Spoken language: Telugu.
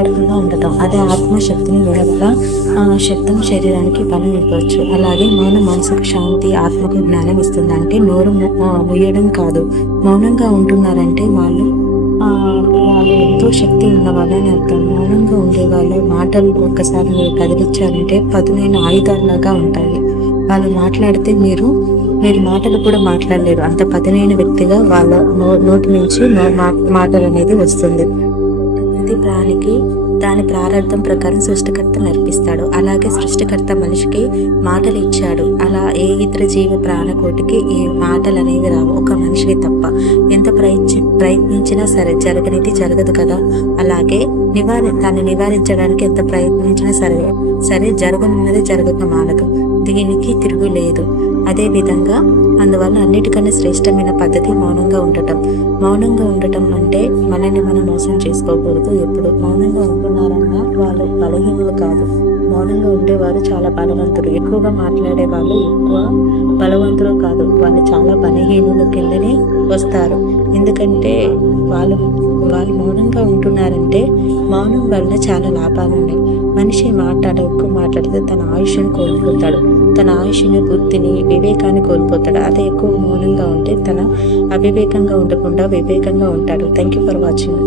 మాట్లాడకుండా ఉండటం. అదే ఆత్మశక్తిని విడవగా శబ్దం శరీరానికి బలం ఇవ్వచ్చు. అలాగే మౌనం మనసుకు శాంతి, ఆత్మకు జ్ఞానం ఇస్తుంది. అంటే నోరు ముయ్యడం కాదు, మౌనంగా ఉంటున్నారంటే వాళ్ళు ఎంతో శక్తి ఉన్న వాళ్ళని అర్థం. మౌనంగా ఉండే వాళ్ళ మాటలు ఒక్కసారి మీరు కదిలించారంటే పదునైన ఆయుధాల్లాగా ఉంటాయి. వాళ్ళు మాట్లాడితే మీరు మాటలు కూడా మాట్లాడలేరు. అంత పదునైన వ్యక్తిగా వాళ్ళ నోటి నుంచి మాటలు అనేది వస్తుంది. ప్రతి ప్రాణికి దాని ప్రారంభం ప్రకారం సృష్టికర్త నేర్పిస్తాడు. అలాగే సృష్టికర్త మనిషికి మాటలు ఇచ్చాడు. అలా ఏ ఇతర జీవ ప్రాణకోటికి ఈ మాటలు అనేవి రావు, ఒక మనిషికి తప్ప. ఎంత ప్రయత్నించినా సరే జరగనిది జరగదు కదా. అలాగే దాన్ని నివారించడానికి ఎంత ప్రయత్నించినా సరే జరగనున్నది జరగక మానదు. దీనికి తిరుగులేదు. అదేవిధంగా అందువల్ల అన్నిటికన్నా శ్రేష్టమైన పద్ధతి మౌనంగా ఉండటం. మౌనంగా ఉండటం అంటే మనల్ని మనం మోసం చేసుకోకూడదు. ఎప్పుడు మౌనంగా ఉంటున్నారన్నా వాళ్ళు బలహీనులు కాదు. మౌనంగా ఉండేవారు చాలా బలవంతులు. ఎక్కువగా మాట్లాడే వాళ్ళు ఎక్కువ బలవంతులు కాదు, వాళ్ళు చాలా బలహీనుల కిందనే వస్తారు. ఎందుకంటే వాళ్ళు మౌనంగా ఉంటున్నారంటే మౌనం వలన చాలా లాభాలు ఉన్నాయి. మనిషి ఎక్కువ మాట్లాడితే తన ఆయుష్ను కోల్పోతాడు. తన ఆయుష్ని, బుద్ధిని, వివేకాన్ని కోల్పోతాడు. అదే ఎక్కువ మౌనంగా ఉంటే తన అవివేకంగా ఉండకుండా వివేకంగా ఉంటాడు. Thank you for watching.